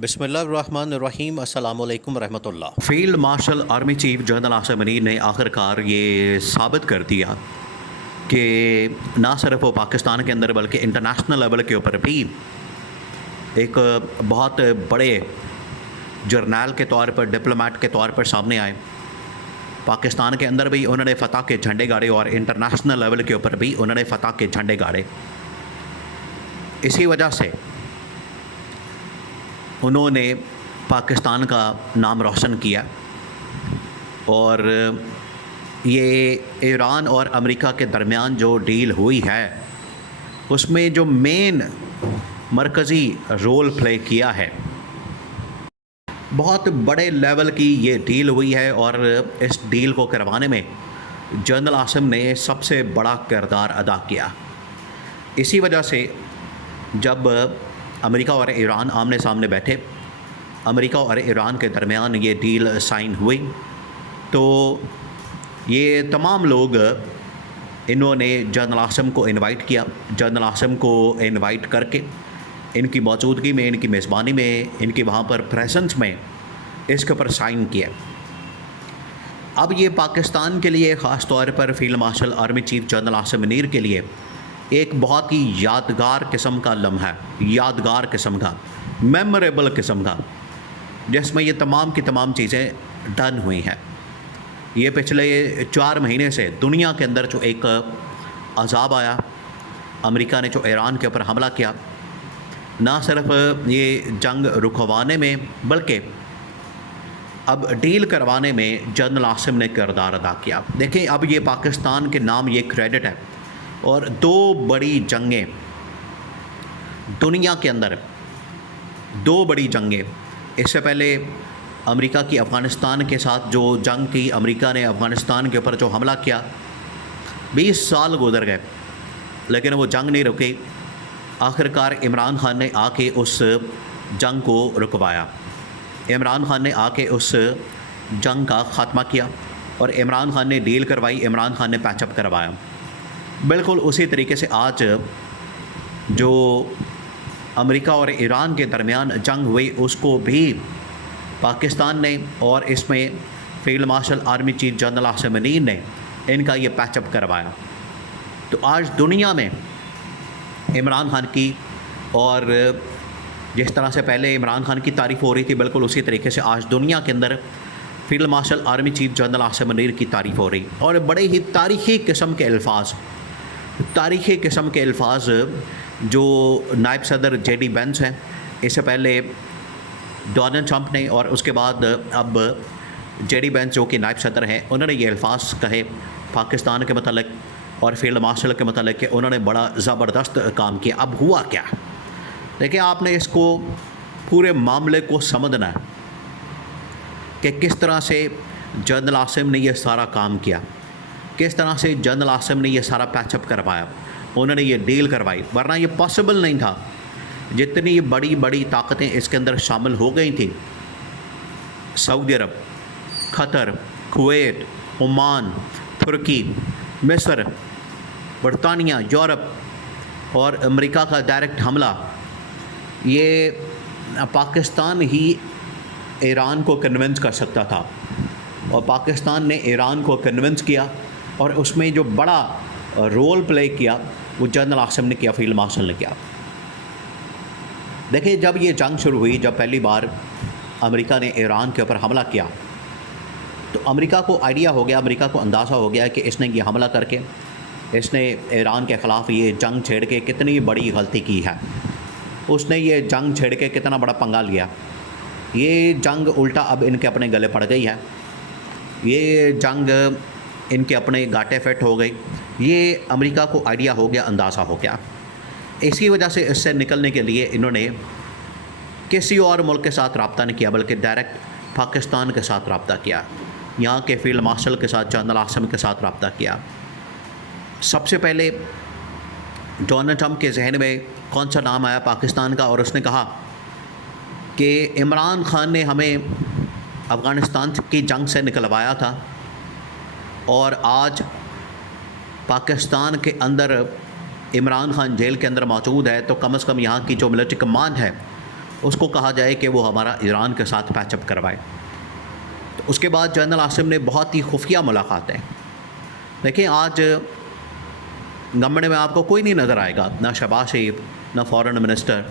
बिस्मिल्लाहिर्रहमानिर्रहीम अस्सलामुअलैकुम रहमतुल्लाह। Field marshal army chief general Asim Munir ने आखिरकार ये साबित कर दिया कि ना सिर्फ वो पाकिस्तान के अंदर बल्कि इंटरनेशनल लेवल के ऊपर भी एक बहुत बड़े जर्नैल के तौर पर, डिप्लोमेट के तौर पर सामने आए। पाकिस्तान के अंदर भी उन्होंने फ़तह के झंडे गाड़े और इंटरनेशनल लेवल के ऊपर भी उन्होंने फ़तह के झंडे गाड़े। इसी वजह से उन्होंने पाकिस्तान का नाम रोशन किया और ये ईरान और अमेरिका के दरमियान जो डील हुई है उसमें जो मेन मरकज़ी रोल प्ले किया है, बहुत बड़े लेवल की ये डील हुई है और इस डील को करवाने में जनरल आसिम ने सबसे बड़ा किरदार अदा किया। इसी वजह से जब अमेरिका और ईरान आमने सामने बैठे, अमेरिका और ईरान के दरमियान ये डील साइन हुई, तो ये तमाम लोग इन्होंने जनरल आसिम को इनवाइट किया। जनरल आसिम को इनवाइट करके इनकी मौजूदगी में, इनकी मेज़बानी में, इनकी वहाँ पर प्रेजेंस में इसके ऊपर साइन किया। अब ये पाकिस्तान के लिए ख़ास तौर पर field marshal army chief general Asim Munir के लिए एक बहुत ही यादगार किस्म का लम्हा है, यादगार किस्म का, मेमोरेबल किस्म का, जिसमें ये तमाम की तमाम चीज़ें डन हुई हैं। ये पिछले 4 महीने से दुनिया के अंदर जो एक अज़ाब आया, अमेरिका ने जो ईरान के ऊपर हमला किया, ना सिर्फ ये जंग रुकवाने में बल्कि अब डील करवाने में जनरल आसिम ने किरदार अदा किया। देखें, अब ये पाकिस्तान के नाम ये क्रेडिट है और 2 बड़ी जंगें दुनिया के अंदर, 2 बड़ी जंगें, इससे पहले अमेरिका की अफ़गानिस्तान के साथ जो जंग की, अमेरिका ने अफ़गानिस्तान के ऊपर जो हमला किया, 20 साल गुजर गए लेकिन वो जंग नहीं रुकी। आखिरकार इमरान खान ने आके उस जंग को रुकवाया, इमरान खान ने आके उस जंग का ख़ात्मा किया और इमरान खान ने डील करवाई, इमरान खान ने पैचअप करवाया। बिल्कुल उसी तरीके से आज जो अमेरिका और ईरान के दरमियान जंग हुई उसको भी पाकिस्तान ने और इसमें field marshal army chief general Asim Munir ने इनका ये पैचअप करवाया। तो आज दुनिया में इमरान खान की, और जिस तरह से पहले इमरान खान की तारीफ़ हो रही थी, बिल्कुल उसी तरीके से आज दुनिया के अंदर field marshal army chief general Asim Munir की तारीफ़ हो रही, और बड़े ही तारीख़ी किस्म के अल्फाज, तारीख़ी किस्म के अल्फाज जो नायब सदर जेडी वेंस हैं, इससे पहले डोनाल्ड ट्रंप ने, और उसके बाद अब जेडी वेंस जो कि नायब सदर हैं, उन्होंने ये अल्फाज कहे पाकिस्तान के मतलब और फील्ड मार्शल के मतलब कि उन्होंने बड़ा ज़बरदस्त काम किया। अब हुआ क्या? देखिए, आपने इसको पूरे मामले को समझना है कि किस तरह से जनरल आसिम ने यह सारा काम किया, किस तरह से जनरल आसिम ने यह सारा पैचअप करवाया, उन्होंने ये डील करवाई, वरना ये पॉसिबल नहीं था। जितनी बड़ी बड़ी ताकतें इसके अंदर शामिल हो गई थी, सऊदी अरब, क़तर, कुवैत, ओमान, तुर्की, मिस्र, बरतानिया, यूरोप और अमेरिका का डायरेक्ट हमला, ये पाकिस्तान ही ईरान को कन्विंस कर सकता था और पाकिस्तान ने ईरान को कन्विंस किया और उसमें जो बड़ा रोल प्ले किया वो जनरल आसिम ने किया, फील्ड मार्शल ने किया। देखिए, जब ये जंग शुरू हुई, जब पहली बार अमेरिका ने ईरान के ऊपर हमला किया, तो अमेरिका को आइडिया हो गया, अमेरिका को अंदाज़ा हो गया कि इसने ये हमला करके, इसने ईरान के ख़िलाफ़ ये जंग छेड़ के कितनी बड़ी गलती की है, उसने ये जंग छेड़ के कितना बड़ा पंगा लिया। ये जंग उल्टा अब इनके अपने गले पड़ गई है, ये जंग इनके अपने गाटे फिट हो गई। ये अमेरिका को आइडिया हो गया, अंदाज़ा हो गया। इसी वजह से इससे निकलने के लिए इन्होंने किसी और मुल्क के साथ रब्ता नहीं किया, बल्कि डायरेक्ट पाकिस्तान के साथ रब्ता किया, यहाँ के फील्ड मार्शल के साथ, जनरल आसिम के साथ रब्ता किया। सबसे पहले डोनाल्ड ट्रंप के जहन में कौन सा नाम आया पाकिस्तान का, और उसने कहा कि इमरान खान ने हमें अफ़गानिस्तान की जंग से निकलवाया था और आज पाकिस्तान के अंदर इमरान खान जेल के अंदर मौजूद है, तो कम से कम यहाँ की जो मिलिट्री कमांड है उसको कहा जाए कि वो हमारा ईरान के साथ पैचअप करवाए। तो उसके बाद जनरल आसिम ने बहुत ही खुफिया मुलाकातें। देखिए आज गवर्नमेंट में आपको कोई नहीं नज़र आएगा, ना शहबाज शरीफ, ना फॉरेन मिनिस्टर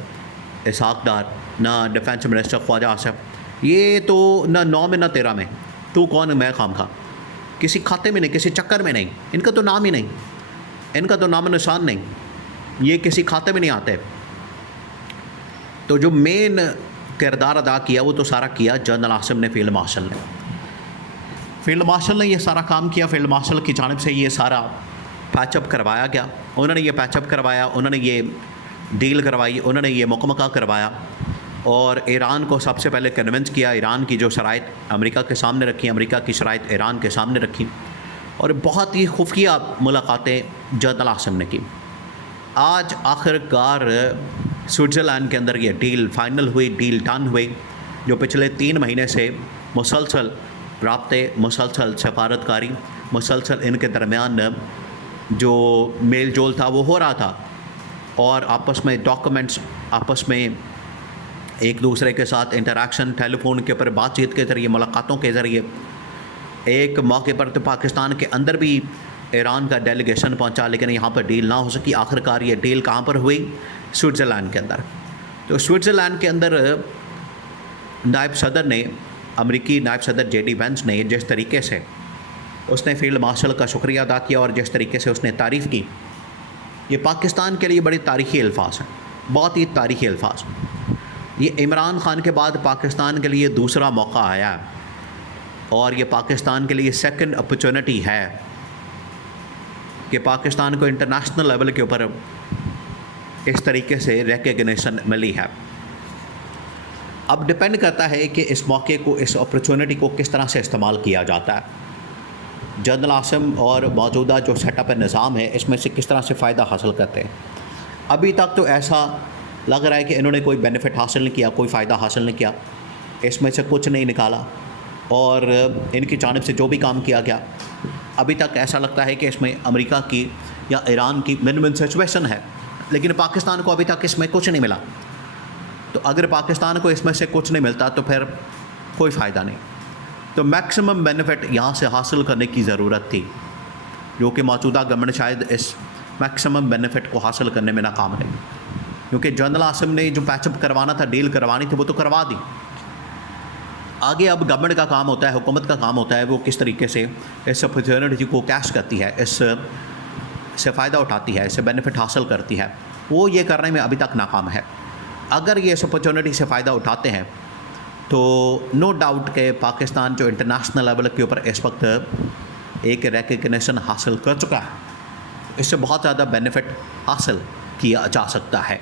इसहाक डार, ना डिफेंस मिनिस्टर ख्वाजा आसिफ, ये तो ना 9 में ना 13 में, तू कौन मैं खाम खा, किसी खाते में नहीं, किसी चक्कर में नहीं, इनका तो नाम ही नहीं, इनका तो नाम निशान नहीं, ये किसी खाते में नहीं आते। तो जो मेन किरदार अदा किया वो तो सारा किया जनरल आसिम ने, फील्ड मार्शल ने। फील्ड मार्शल ने ये सारा काम किया, फील्ड मार्शल की जानिब से ये सारा पैचअप करवाया गया। उन्होंने ये पैचअप करवाया, उन्होंने ये डील करवाई, उन्होंने ये मुकम्मल करवाया और ईरान को सबसे पहले कन्विंस किया, ईरान की जो शराइत अमेरिका के सामने रखी, अमेरिका की शराइत ईरान के सामने रखी और बहुत ही खुफिया मुलाकातें जनरल आसिम ने की। आज आखिरकार स्विट्ज़रलैंड के अंदर ये डील फाइनल हुई, डील डन हुई। जो पिछले 3 महीने से मुसलसल राब्ते, मुसलसल सफारतकारी, मुसलसल इनके दरमियान जो मेल जोल था वो हो रहा था और आपस में डॉक्यूमेंट्स, आपस में एक दूसरे के साथ इंटरेक्शन, टेलीफोन के ऊपर बातचीत के ज़रिए, मुलाकातों के ज़रिए। एक मौके पर तो पाकिस्तान के अंदर भी ईरान का डेलीगेशन पहुंचा, लेकिन यहाँ पर डील ना हो सकी। आखिरकार ये डील कहाँ पर हुई? स्विट्ज़रलैंड के अंदर। तो स्विट्ज़रलैंड के अंदर नायब सदर ने, अमेरिकी नायब सदर JD वेंस ने जिस तरीके से उसने फील्ड मार्शल का शुक्रिया अदा किया और जिस तरीके से उसने तारीफ़ की, ये पाकिस्तान के लिए बड़ी तारीख़ी अल्फाज हैं, बहुत ही तारीख़ी अल्फाज। ये इमरान ख़ान के बाद पाकिस्तान के लिए दूसरा मौका आया और ये पाकिस्तान के लिए सेकंड अपॉर्चुनिटी है कि पाकिस्तान को इंटरनेशनल लेवल के ऊपर इस तरीके से रिकग्निशन मिली है। अब डिपेंड करता है कि इस मौके को, इस अपॉर्चुनिटी को किस तरह से इस्तेमाल किया जाता है। जनरल आसिम और मौजूदा जो सेटअप निज़ाम है इसमें से किस तरह से फ़ायदा हासिल करते हैं। अभी तक तो ऐसा लग रहा है कि इन्होंने कोई बेनिफिट हासिल नहीं किया, कोई फ़ायदा हासिल नहीं किया, इसमें से कुछ नहीं निकाला और इनकी जानिब से जो भी काम किया गया अभी तक ऐसा लगता है कि इसमें अमेरिका की या ईरान की विन विन सिचुएशन है, लेकिन पाकिस्तान को अभी तक इसमें कुछ नहीं मिला। तो अगर पाकिस्तान को इसमें से कुछ नहीं मिलता तो फिर कोई फ़ायदा नहीं। तो मैक्सिमम बेनिफिट यहाँ से हासिल करने की ज़रूरत थी, जो कि मौजूदा गवर्नमेंट शायद इस मैक्सिमम बेनिफिट को हासिल करने में नाकाम रही, क्योंकि जनरल आसिम ने जो पैचअप करवाना था, डील करवानी थी, वो तो करवा दी। आगे अब गवर्नमेंट का काम होता है, हुकूमत का काम होता है, वो किस तरीके से इस अपॉर्चुनिटी को कैश करती है, इससे फ़ायदा उठाती है, इससे बेनिफिट हासिल करती है। वो ये करने में अभी तक नाकाम है। अगर ये इस अपॉर्चुनिटी से फ़ायदा उठाते हैं तो नो डाउट के पाकिस्तान जो इंटरनेशनल लेवल के ऊपर इस वक्त एक रिकग्निशन हासिल कर चुका है, इससे बहुत ज़्यादा बेनिफिट हासिल किया जा सकता है।